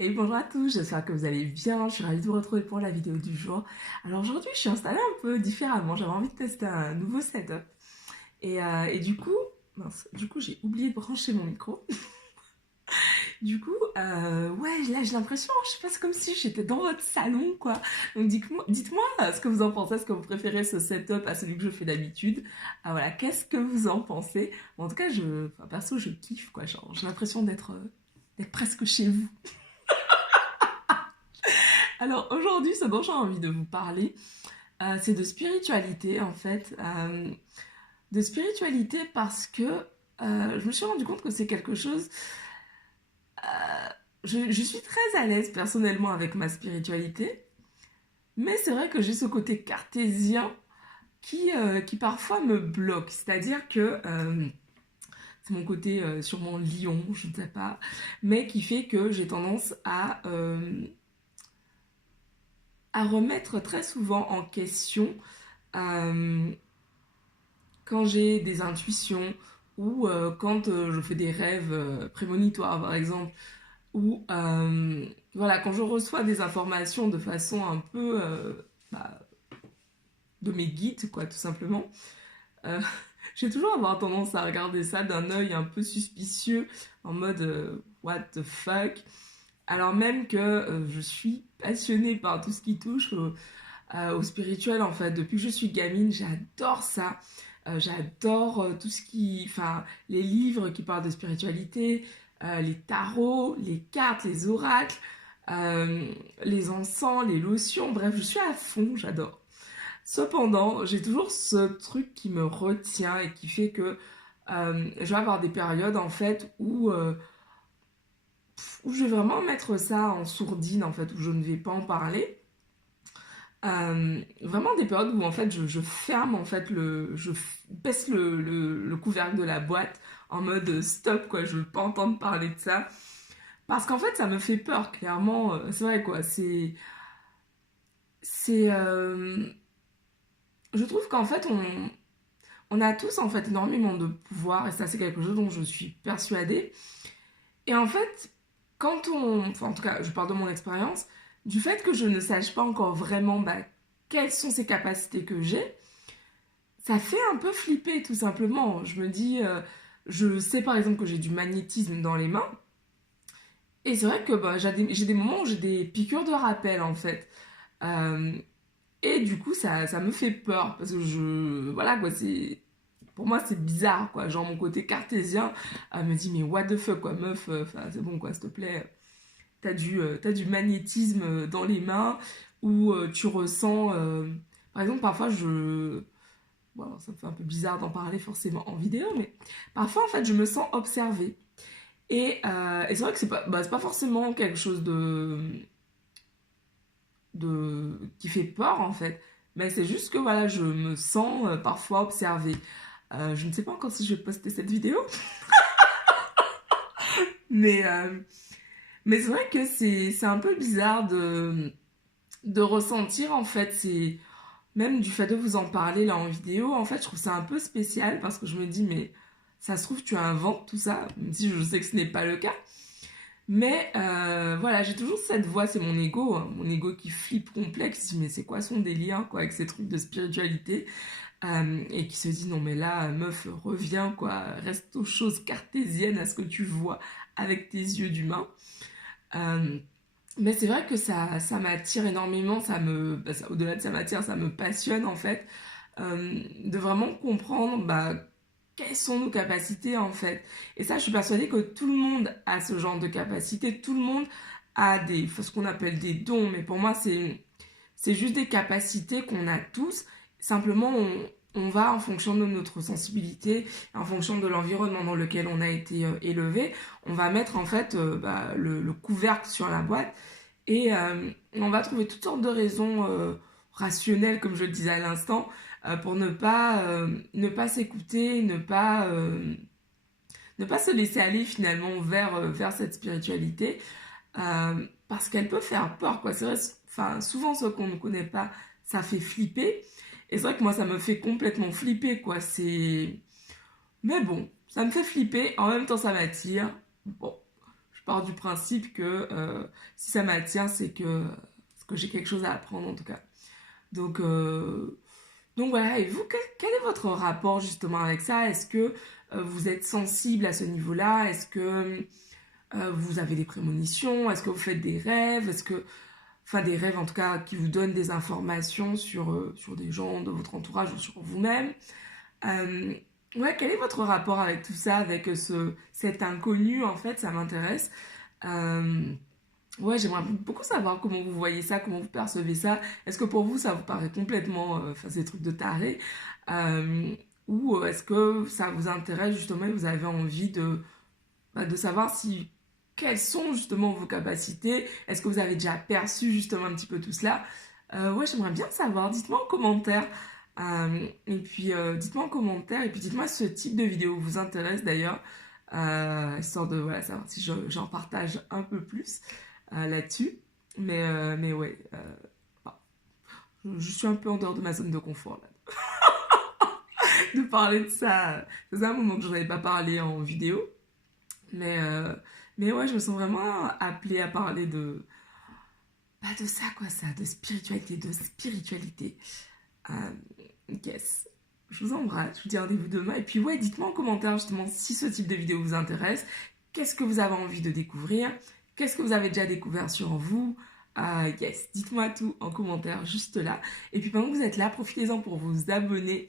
Et bonjour à tous, j'espère que vous allez bien, je suis ravie de vous retrouver pour la vidéo du jour. Alors aujourd'hui je suis installée un peu différemment, j'avais envie de tester un nouveau setup. Et du coup, mince, du coup j'ai oublié de brancher mon micro. Ouais, là j'ai l'impression, je sais pas, c'est comme si j'étais dans votre salon quoi. Donc dites-moi ce que vous en pensez, est-ce que vous préférez ce setup à celui que je fais d'habitude. Ah voilà, qu'est-ce que vous en pensez? Bon, en tout cas, perso je kiffe quoi, genre, j'ai l'impression d'être presque chez vous. Alors aujourd'hui, ce dont j'ai envie de vous parler, c'est de spiritualité en fait. De spiritualité parce que je me suis rendu compte que c'est quelque chose... je suis très à l'aise personnellement avec ma spiritualité, mais c'est vrai que j'ai ce côté cartésien qui parfois me bloque. C'est-à-dire que c'est mon côté sûrement lion, je ne sais pas, mais qui fait que j'ai tendance à remettre très souvent en question euh, quand j'ai des intuitions ou quand je fais des rêves prémonitoires par exemple, ou voilà, quand je reçois des informations de façon un peu bah, de mes guides, quoi, tout simplement, euh, j'ai toujours avoir tendance à regarder ça d'un œil un peu suspicieux, en mode what the fuck, alors même que je suis passionnée par tout ce qui touche au spirituel en fait. Depuis que je suis gamine, j'adore ça. J'adore tout ce qui... Enfin, les livres qui parlent de spiritualité, les tarots, les cartes, les oracles, euh, les encens, les lotions, bref, je suis à fond, j'adore. Cependant, j'ai toujours ce truc qui me retient et qui fait que je vais avoir des périodes en fait où je vais vraiment mettre ça en sourdine en fait, où je ne vais pas en parler. Vraiment des périodes où en fait je ferme en fait je baisse le couvercle de la boîte en mode stop quoi, je veux pas entendre parler de ça parce qu'en fait ça me fait peur clairement, c'est vrai quoi, c'est je trouve qu'en fait on a tous en fait énormément de pouvoir et ça c'est quelque chose dont je suis persuadée et en fait quand enfin en tout cas je parle de mon expérience, du fait que je ne sache pas encore vraiment quelles sont ces capacités que j'ai, ça fait un peu flipper tout simplement. Je me dis, je sais par exemple que j'ai du magnétisme dans les mains. Et c'est vrai que bah, j'ai des moments où j'ai des piqûres de rappel en fait. Euh, et du coup, ça me fait peur parce que voilà quoi, pour moi c'est bizarre quoi. Genre mon côté cartésien me dit, mais what the fuck quoi, meuf, c'est bon quoi, s'il te plaît. T'as du magnétisme dans les mains ou tu ressens. Par exemple, parfois bon, ça me fait un peu bizarre d'en parler forcément en vidéo, mais parfois en fait je me sens observée. Et c'est vrai que c'est pas forcément quelque chose qui fait peur en fait, mais c'est juste que voilà, je me sens parfois observée. Je ne sais pas encore si je vais poster cette vidéo, mais, euh, mais c'est vrai que c'est un peu bizarre de ressentir en fait, même du fait de vous en parler là en vidéo, en fait je trouve ça un peu spécial parce que je me dis mais ça se trouve tu inventes tout ça, même si je sais que ce n'est pas le cas. Mais voilà, j'ai toujours cette voix, c'est mon ego qui flippe complexe, qui se dit mais c'est quoi son délire quoi avec ces trucs de spiritualité. Et qui se dit non mais là meuf reviens quoi, reste aux choses cartésiennes, à ce que tu vois avec tes yeux d'humain. Euh, mais c'est vrai que ça m'attire énormément, au-delà de ça m'attire, ça me passionne en fait, de vraiment comprendre quelles sont nos capacités en fait. Et ça, je suis persuadée que tout le monde a ce genre de capacités, tout le monde a ce qu'on appelle des dons, mais pour moi, c'est juste des capacités qu'on a tous. Simplement, on va en fonction de notre sensibilité, en fonction de l'environnement dans lequel on a été élevé, on va mettre en fait le couvercle sur la boîte et on va trouver toutes sortes de raisons rationnelles, comme je le disais à l'instant, pour ne pas s'écouter, ne pas se laisser aller finalement vers cette spiritualité, parce qu'elle peut faire peur, quoi. C'est vrai, enfin, souvent ce qu'on ne connaît pas, ça fait flipper. Et c'est vrai que moi, ça me fait complètement flipper, quoi. Mais bon, ça me fait flipper, en même temps ça m'attire. Bon, pars du principe que si ça m'attire, c'est que j'ai quelque chose à apprendre en tout cas. Donc, euh, donc voilà, et vous, quel est votre rapport justement avec ça? Est-ce que vous êtes sensible à ce niveau-là? Est-ce que vous avez des prémonitions? Est-ce que vous faites des rêves? Enfin des rêves en tout cas qui vous donnent des informations sur des gens de votre entourage ou sur vous-même? Euh, ouais, quel est votre rapport avec tout ça, avec cet inconnu en fait? Ça m'intéresse. Euh, ouais, j'aimerais beaucoup savoir comment vous voyez ça, comment vous percevez ça. Est-ce que pour vous ça vous paraît complètement, enfin ces trucs de taré, euh, ou est-ce que ça vous intéresse justement et vous avez envie de savoir si quelles sont justement vos capacités? Est-ce que vous avez déjà perçu justement un petit peu tout cela? Ouais, j'aimerais bien savoir. Dites-moi en commentaire. Et puis, dites-moi en commentaire. Et puis, dites-moi si ce type de vidéo vous intéresse d'ailleurs. Histoire de voilà, savoir si j'en partage un peu plus là-dessus. Mais ouais, ah, je suis un peu en dehors de ma zone de confort là. De parler de ça. C'est un moment que je n'en avais pas parlé en vidéo. Mais, euh, mais ouais, je me sens vraiment appelée à parler de ça, quoi, ça, de spiritualité, de spiritualité. Euh, yes. Je vous embrasse, je vous dis rendez-vous demain. Et puis ouais, dites-moi en commentaire justement si ce type de vidéo vous intéresse. Qu'est-ce que vous avez envie de découvrir? Qu'est-ce que vous avez déjà découvert sur vous? Yes, dites-moi tout en commentaire juste là. Et puis pendant que vous êtes là, profitez-en pour vous abonner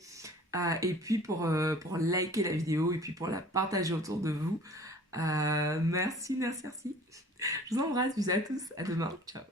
et puis pour liker la vidéo et puis pour la partager autour de vous. Merci, merci, merci. Je vous embrasse, bisous à tous, à demain, ciao.